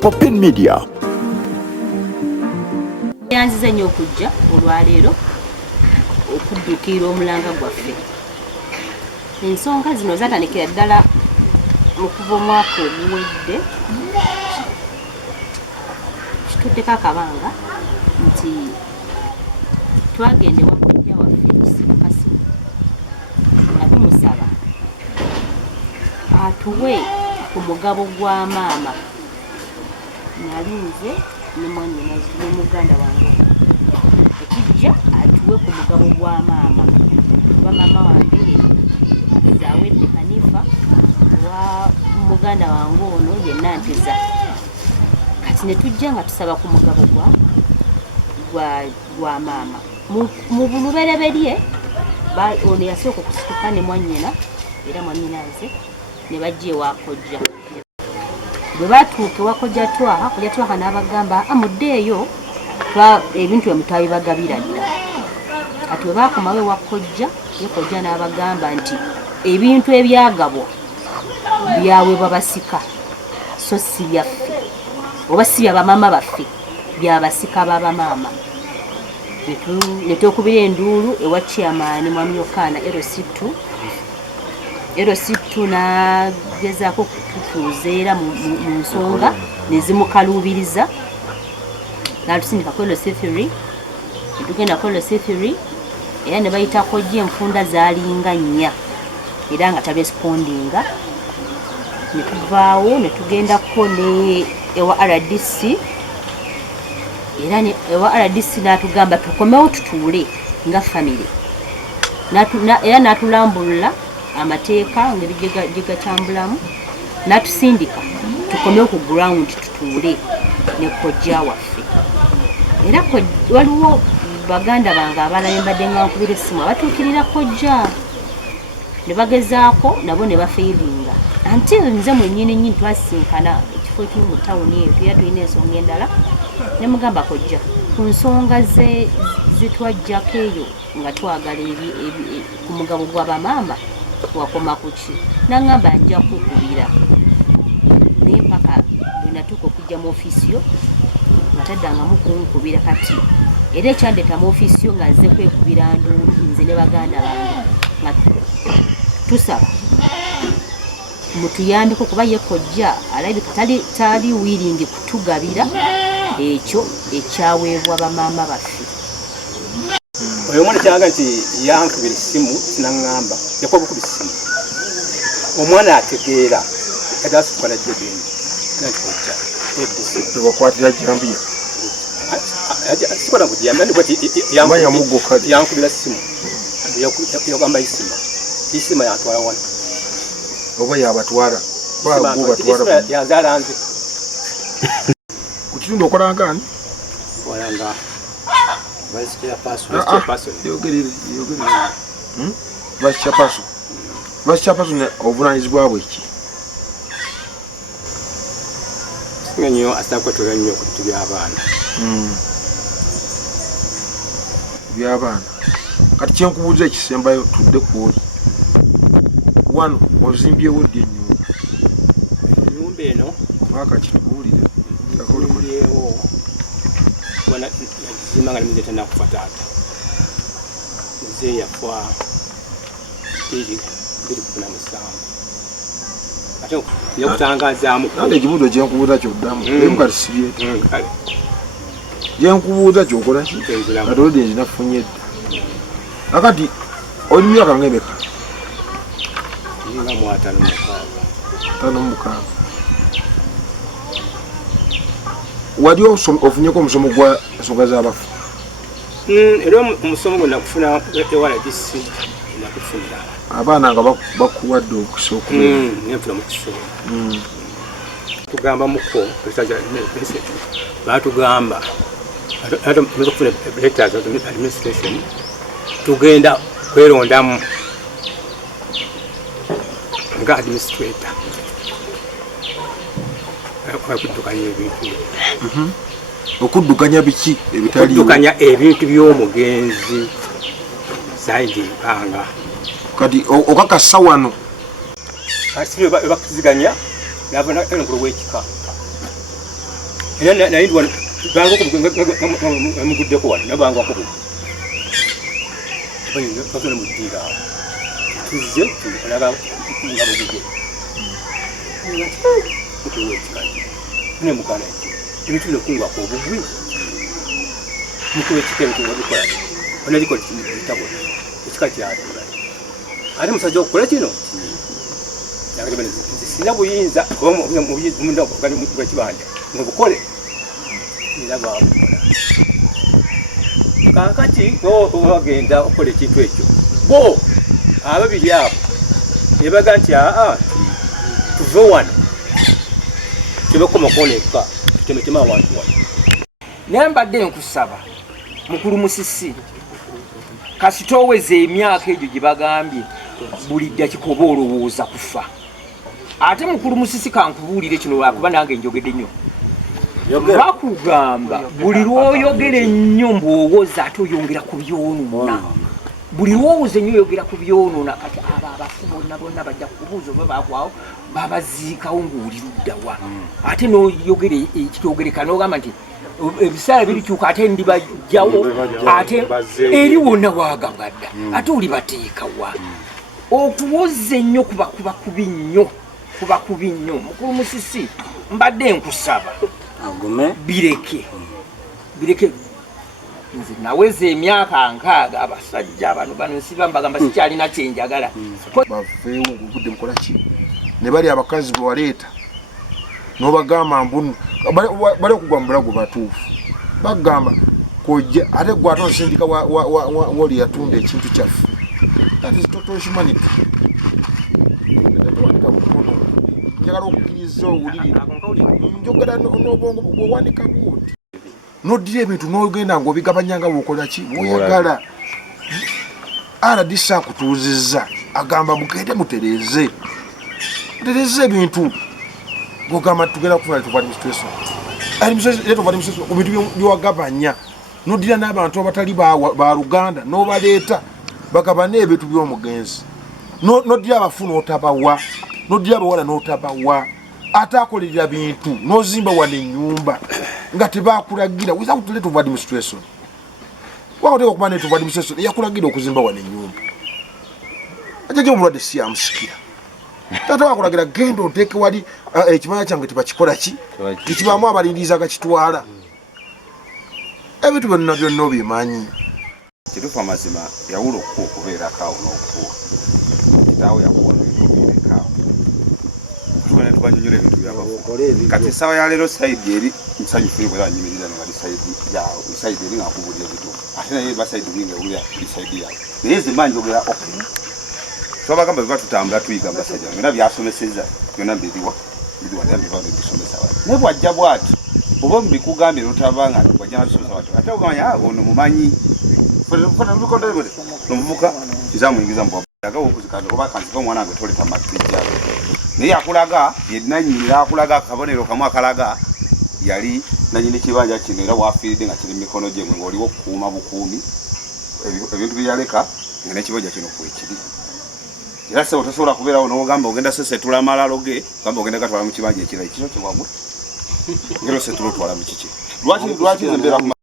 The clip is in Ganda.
Popin Media. Yanziza nnyo okujja olwaleero okuddukira omulanga gwaffe. Ensonga zino zatandikira ddala okuva omwaka oguwedde. Kituddeko akabanga nti twagende wakujja waffe Kisikakasi nga tumusaba atuwe ku mugabo gwa maama. Nalinze ne mwannyinaze ne muganda wange ekijja atuwe ku mugabo gwa maama kuba maama wange Zawedde Hanifa wa muganda wange ono yenna Ntiza. Kati ne tujja nga tusaba ku mugabo gwa maama mu bulubereberye ono yasooka okusituka ne mwannyina era mwannyinaze ne bajja ewakojja. Bwe batuuka ewakojja twaha n'abagamba amuddeeyo ebintu bye mutabibagabira dda. Kati bwe baakomawo ewakojja yekojja n'abagamba nti ebintu ebyagabwa byaweebwa basika so si byaffe oba si byabamaama baffe byabasika babamaama. Ne twekubira enduulu ewa chairman Mwami Yokaana Erositu n'agezaako okututuuza mu nsonga ne zimukaluubiriza n'atusindika ku LC3 ne tugenda ku LC3 era ne bayitako gye enfunda zaalinga nnya era nga taresipondinga. Ne tuvaawo ne tugendako ne ewa RDC era ewa RDC n'atugamba tukomewo tutuule nga family era n'atulambulula amateeka ngeri gye gakyambulamu n'atusindika tukomewo ku ground tutuule ne kojja waffe. Era waliwo baganda bange abalala mbadde nga nkubira essimu abatuukirira kojja ne bagezaako nabo ne bafeiringa until nze mwennyini twasinkana ekifo ekimu mu tawuni eyo era tulina ensonga endala ne mugamba kojja ku nsonga zetwajjako eyo nga twagala ku mugabo gw'abamaama wakoma ku ki. N'aŋŋamba nja kukubira naye paka bwe natuuka okujja mu ofiisi yo nga taddangamu kunkubira. Kati era ekyandeeta mu ofiisi yo nga nze kwekubira nduulu nze ne baganda bange nga tusaba mutuyambeko kuba ye kojja alabika tali wiringi kutugabira ekyo ekyaweebwa bamaama baffe. Oyo omwana kyalaga nti yankubira essimu n'aŋŋamba yakuba bukuba essimu omwana ategeera kati asukka najja gendi nanti kojja ewakwatira jambiya sikola kujyambya yankubira essimu yagamba isima yatwala wano oba yabatwala yazaala nze ku kitundu okolanga ani olanga vice chairperson obuvunaanyizibwa bweki singa nnyo asitakwetera nnyo ku bintu by'abaana kati kyenkubuuza ekisembayo tudde kwoli wano ozimbyewo ddi ennyumba eno mwaka kitubuulire mbyewo yazimba nga nimize tenakufa taata muze yafa 2/27 ate yakutangazaamu nande ekibuuzo kyenkubuuza kyoddamu emu kati sibyetu gyenkubuuza kyokolaki kati oludi nzinafunye dda akati oli myaka ng'emeka nga mu 56 wali ofunyeko omusomo gwa ensonga z'abafu era omusomo gwe nakufuna ewala disi nakufunira abaana nga bakuwadde okusooka nenfuna mu kisomo tugamba muko batugamba okufuna letters of administration tugenda kwerondamu nga administrator okuddukanya ebintu okuddukanya biki ebitali okuddukanya ebintu by'omugenzi saidi mpanga kati okakasa wano asibye bakiziganya nabona enkulu w'ekika era naye ndwana bango mugudde ko wano nabango ko bali nakasona mudira tuzze olaga ngabo gugwe enkulu w'ekika ne mukana ebintu bikungwa ko bugwi mukulu w'ekika enkulu wabikola onaliko kitabo ekika kyatula ate musajja okukola kino sina buyinza bwekibanja ngobukole era bwabukola kakati bagenda okukola ekintu ekyo bo ababiri abo nebaga nti aa tuve wano tebakoma kwoneka tutemetema awantu wano naye mbadde nkusaba mukulu Musisi kasita oweza emyaka egyo gye bagambye buli ddakiika oba olowooza kufa ate mukulu Musisi kankubuulire kino lwakuba nange njogedde nnyo bakugamba buli lwoyogera ennyo mbwowoza ate oyongera ku byonoona buli lwowoza ennyo oyogera ku byonoona kati abo abafu bonna bajja kukubuuza oba bakwawo babaziikawo ng'oli luddawa ate noyogera ekityogereka n'ogamba nti ebisaala birikyuka ate ndibajjawo ate eri wonna waagagadda ate oli bateekawa okuwoza ennyo kuba kubi nnyo mukulu Musisi mbadde nkusaba bireke nze naweza emyaka 6 abasajja bano nsiba mbagamba sikyalina kyenjagala baveewo ng'obudde mukolaki ne bali abakazi bwewaleeta n'obagamba mbunu bali okugwa mu bulago batuufu bagamba kojja ate gwe ate osindika woli yatunda ekintu kyaffe that is total humanity twanika mukono njagala okukkiriza owulire njogera n'obwongo bwewanika bwoti n'oddira ebintu n'ogenda ng'obigabanyanga bwokola ki bwoyagala RDC akutuuzizza agamba mugende mutereeze ebintu gogamba tugenda kufuna level administration ku bintu byowagabanya n'oddira n'abantu abatali ba Luganda n'obaleeta bagabane ebintu by'omugenzi n'oddira abafuna otabawa n'oddira abawala n'otabawa ate akolerera bintu n'ozimba wane ennyumba nga tebakulagira without level of administration wakoteeka okuba ne level of administration eyakulagira okuzimba wane ennyumba ajaja omulwadde si yamusikira tata wakulagira genda oteeke wali ekimanya kyange tebakikola ki tekibaamu abalindiriza gakitwala ebintu byonna obimanyi kituufu amazima yawula okubeerako n'okuwa kitaawo yakuwa n'etubeerekawo tugenda tubanyonyola ebintu byabafu kati essaawa ya leero sayidi eri nsanyufu bwe banyimirira ne bali sayidi eri ngaakubuulira ebituufu ate naye basayidi olinga ewulira buli sayidi yawe naye zimba njogera twabagamba biba tutambula tuyiga basajja byonna byasomeseza byonna mbiriwa naye bisomesa wati naye bwajja bwati oba mbikugambye notabanga bwajja nabisomesa wati ate ogamanya ono mumanyi nomuvuka izamuyingiza mbwagawo okuzikanda oba kanzika omwana wange toleka matijja naye akulaga yenanyinira akulaga akabonero kamu akalaga yali nanyini ekibanja kino era wafiiridde nga kiri mikono gye mwe ng'oliwo okukuuma bukuumi ebintu byeyaleka nga n'ekibanja kino kwekiri era sebo tosobola kubeerawo n'ogamba ogenda sesetula amalalo ge gamba ogenda gatwala mu kibanja ekirala ekiro kyewagwe ngero setula otwala mu kiki lwaki nze mbeera